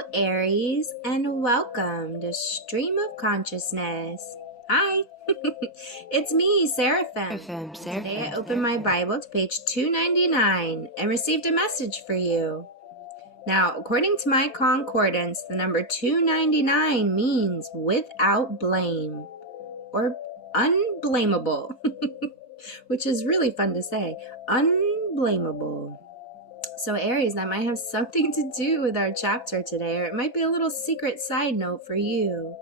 Hello, Aries, and welcome to Stream of Consciousness. Hi, it's me, Seraphim. Today I opened my Bible to page 299 and received a message for you. Now, according to my concordance, the number 299 means without blame or unblameable, which is really fun to say. Unblameable. So Aries, that might have something to do with our chapter today, or it might be a little secret side note for you.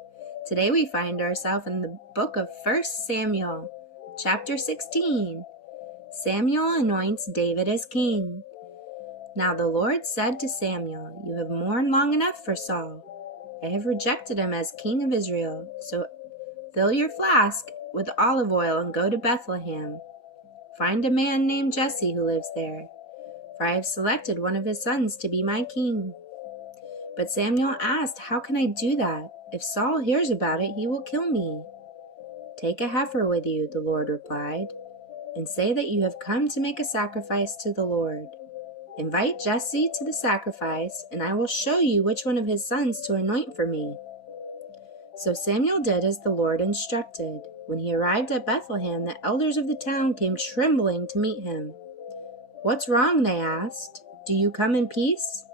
Today we find ourselves in the book of 1 Samuel, chapter 16. Samuel anoints David as king. Now the Lord said to Samuel, "You have mourned long enough for Saul. I have rejected him as king of Israel. So fill your flask with olive oil and go to Bethlehem. Find a man named Jesse who lives there, for I have selected one of his sons to be my king." But Samuel asked, "How can I do that? If Saul hears about it, he will kill me." "Take a heifer with you," the Lord replied, "and say that you have come to make a sacrifice to the Lord. Invite Jesse to the sacrifice, and I will show you which one of his sons to anoint for me." So Samuel did as the Lord instructed. When he arrived at Bethlehem, the elders of the town came trembling to meet him. "What's wrong?" they asked. "Do you come in peace?"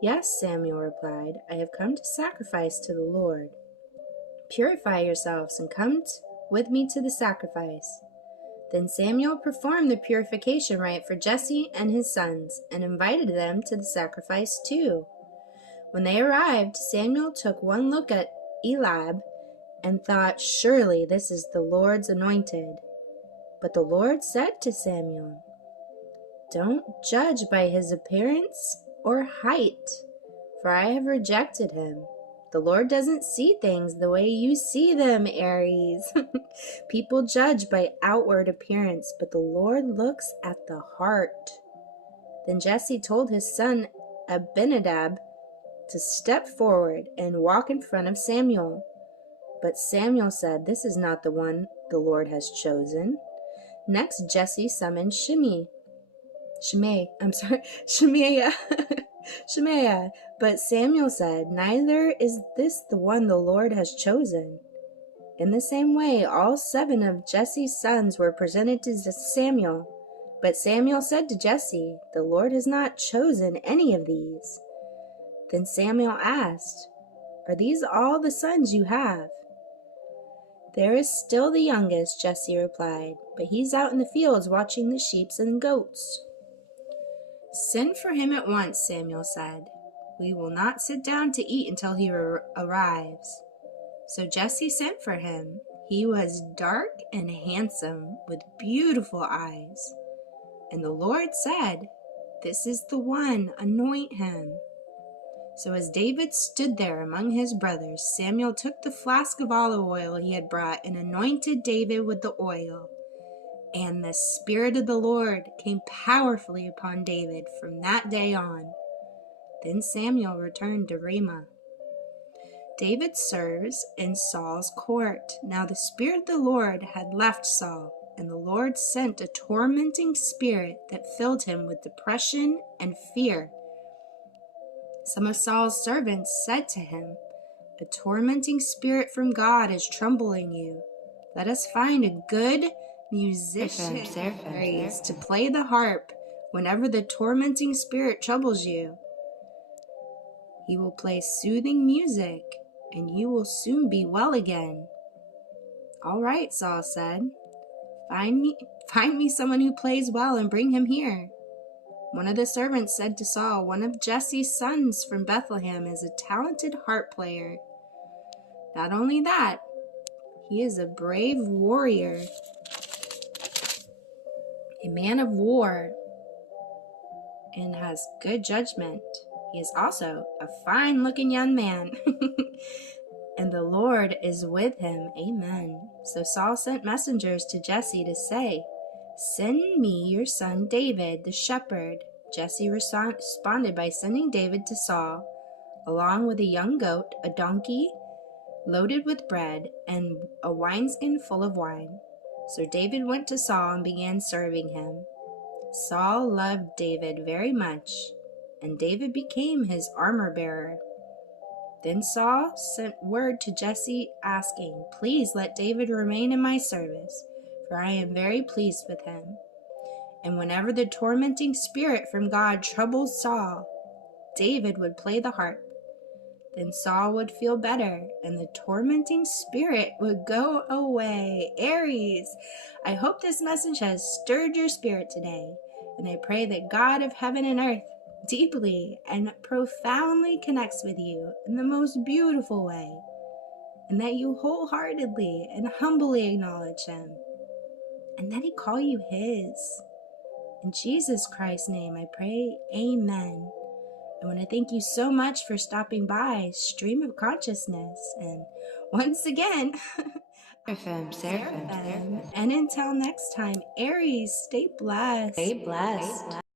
"Yes," Samuel replied, "I have come to sacrifice to the Lord." "Purify yourselves and come with me to the sacrifice." Then Samuel performed the purification rite for Jesse and his sons and invited them to the sacrifice too. When they arrived, Samuel took one look at Eliab and thought, "Surely this is the Lord's anointed." But the Lord said to Samuel, "Don't judge by his appearance or height, for I have rejected him." The Lord doesn't see things the way you see them, Aries. People judge by outward appearance, but the Lord looks at the heart. Then Jesse told his son Abinadab to step forward and walk in front of Samuel. But Samuel said, "This is not the one the Lord has chosen." Next, Jesse summoned Shimei. But Samuel said, "Neither is this the one the Lord has chosen." In the same way, all 7 of Jesse's sons were presented to Samuel. But Samuel said to Jesse, "The Lord has not chosen any of these." Then Samuel asked, "Are these all the sons you have?" "There is still the youngest," Jesse replied, "but he's out in the fields watching the sheep and goats." "Send for him at once," Samuel said. "We will not sit down to eat until he arrives." So Jesse sent for him. He was dark and handsome, with beautiful eyes. And the Lord said, "This is the one, anoint him." So as David stood there among his brothers, Samuel took the flask of olive oil he had brought and anointed David with the oil. And the Spirit of the Lord came powerfully upon David from that day on. Then Samuel returned to Ramah. David serves in Saul's court. Now the Spirit of the Lord had left Saul, and the Lord sent a tormenting spirit that filled him with depression and fear. Some of Saul's servants said to him, "A tormenting spirit from God is troubling you. Let us find a good musician to play the harp whenever the tormenting spirit troubles you. He will play soothing music, and you will soon be well again." "All right," Saul said. Find me someone who plays well and bring him here." One of the servants said to Saul, "One of Jesse's sons from Bethlehem is a talented harp player. Not only that, he is a brave warrior, a man of war, and has good judgment. He is also a fine-looking young man." And the Lord is with him. Amen. So Saul sent messengers to Jesse to say, "Send me your son David, the shepherd." Jesse responded by sending David to Saul, along with a young goat, a donkey loaded with bread, and a wineskin full of wine. So David went to Saul and began serving him. Saul loved David very much, and David became his armor-bearer. Then Saul sent word to Jesse asking, "Please let David remain in my service, for I am very pleased with him." And whenever the tormenting spirit from God troubled Saul, David would play the harp. Then Saul would feel better, and the tormenting spirit would go away. Aries, I hope this message has stirred your spirit today, and I pray that God of heaven and earth deeply and profoundly connects with you in the most beautiful way, and that you wholeheartedly and humbly acknowledge him, and that he call you his. In Jesus Christ's name I pray, amen. I want to thank you so much for stopping by Stream of Consciousness. And once again, Seraphim. And until next time, Aries, stay blessed. Stay blessed.